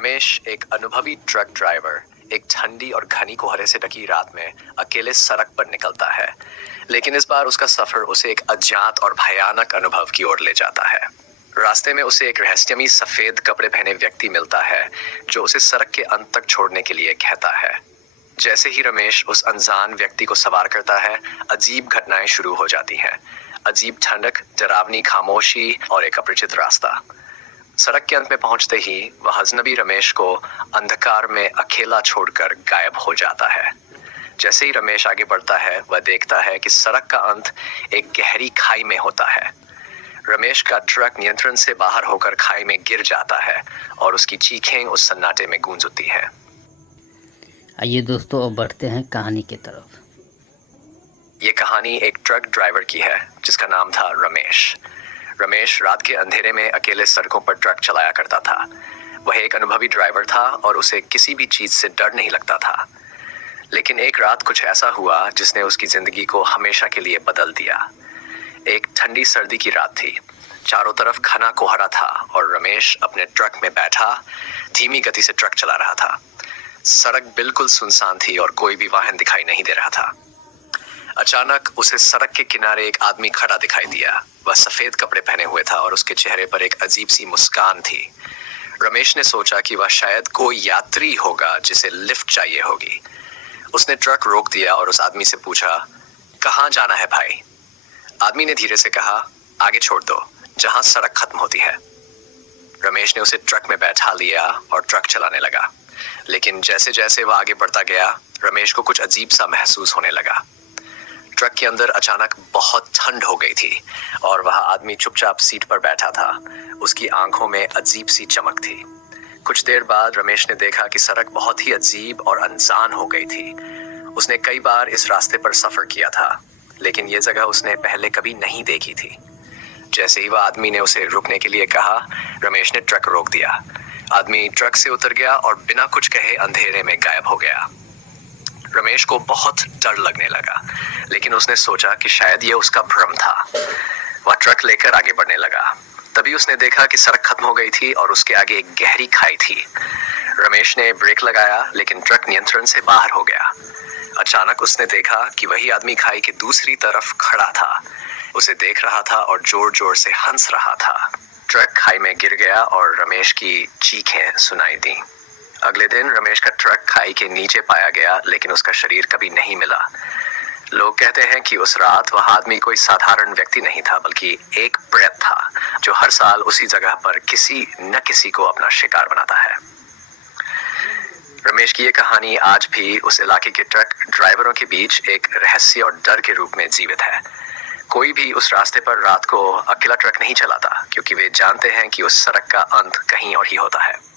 रमेश एक अनुभवी truck driver एक ठंडी और घनी कोहरे से ढकी रात में अकेले सड़क पर निकलता है। लेकिन इस बार उसका सफर उसे एक अज्ञात और भयानक अनुभव की ओर ले जाता है। रास्ते में उसे एक रहस्यमयी सफेद कपड़े पहने व्यक्ति मिलता है जो उसे सड़क के अंत तक छोड़ने के लिए कहता है। जैसे ही रमेश उस अनजान व्यक्ति को सवार करता है, अजीब घटनाएं शुरू हो जाती हैं। अजीब ठंडक, डरावनी खामोशी और एक अपरिचित रास्ता। सड़क के अंत में पहुंचते ही वह अजनबी रमेश को अंधकार में अकेला छोड़कर गायब हो जाता है। जैसे ही रमेश आगे बढ़ता है, वह देखता है कि सड़क का अंत एक गहरी खाई में होता है। रमेश का ट्रक नियंत्रण से बाहर होकर खाई में गिर जाता है और उसकी चीखें उस सन्नाटे में गूंज उठती हैं। आइए दोस्तों, अब बढ़ते हैं कहानी की तरफ। ये कहानी एक ट्रक ड्राइवर की है जिसका नाम था रमेश। रमेश रात के अंधेरे में अकेले सड़कों पर ट्रक चलाया करता था। वह एक अनुभवी ड्राइवर था और उसे किसी भी चीज से डर नहीं लगता था। लेकिन एक रात कुछ ऐसा हुआ जिसने उसकी जिंदगी को हमेशा के लिए बदल दिया। एक ठंडी सर्दी की रात थी। चारों तरफ घना कोहरा था और रमेश अपने ट्रक में बैठा धीमी गति से ट्रक चला रहा था। सड़क बिल्कुल सुनसान थी और कोई भी वाहन दिखाई नहीं दे रहा था। अचानक उसे सड़क के किनारे एक आदमी खड़ा दिखाई दिया। वह सफेद कपड़े पहने हुए था और उसके चेहरे पर एक अजीब सी मुस्कान थी। रमेश ने सोचा कि वह शायद कोई यात्री होगा जिसे लिफ्ट चाहिए होगी। उसने ट्रक रोक दिया और उस आदमी से पूछा, कहाँ जाना है भाई? आदमी ने धीरे से कहा, आगे छोड़ दो, जहां सड़क खत्म होती है। रमेश ने उसे ट्रक में बैठा लिया और ट्रक चलाने लगा। लेकिन जैसे जैसे वह आगे बढ़ता गया, रमेश को कुछ अजीब सा महसूस होने लगा। ट्रक के अंदर अचानक बहुत ठंड हो गई थी और वह आदमी चुपचाप सीट पर बैठा था। उसकी आंखों में अजीब सी चमक थी। कुछ देर बाद रमेश ने देखा कि सड़क बहुत ही अजीब और अनजान हो गई थी। उसने कई बार इस रास्ते पर सफर किया था, लेकिन यह जगह उसने पहले कभी नहीं देखी थी। जैसे ही वह आदमी ने उसे रुकने के लिए कहा, रमेश ने ट्रक रोक दिया। आदमी ट्रक से उतर गया और बिना कुछ कहे अंधेरे में गायब हो गया। रमेश को बहुत डर लगने लगा, लेकिन उसने सोचा कि शायद ये उसका भ्रम था। वह ट्रक लेकर आगे बढ़ने लगा। तभी उसने देखा कि सड़क खत्म हो गई थी और उसके आगे एक गहरी खाई थी। रमेश ने ब्रेक लगाया, लेकिन ट्रक नियंत्रण से बाहर हो गया। अचानक उसने देखा कि वही आदमी खाई के दूसरी तरफ खड़ा था। उसे देख रहा था और जोर जोर से हंस रहा था। ट्रक खाई में गिर गया और रमेश की चीखें सुनाई दी। अगले दिन रमेश का ट्रक खाई के नीचे पाया गया, लेकिन उसका शरीर कभी नहीं मिला। लोग कहते हैं कि उस रात वह आदमी कोई साधारण व्यक्ति नहीं था, बल्कि एक प्रेत था जो हर साल उसी जगह पर किसी न किसी को अपना शिकार बनाता है। रमेश की ये कहानी आज भी उस इलाके के ट्रक ड्राइवरों के बीच एक रहस्य और डर के रूप में जीवित है। कोई भी उस रास्ते पर रात को अकेला ट्रक नहीं चलाता, क्योंकि वे जानते हैं कि उस सड़क का अंत कहीं और ही होता है।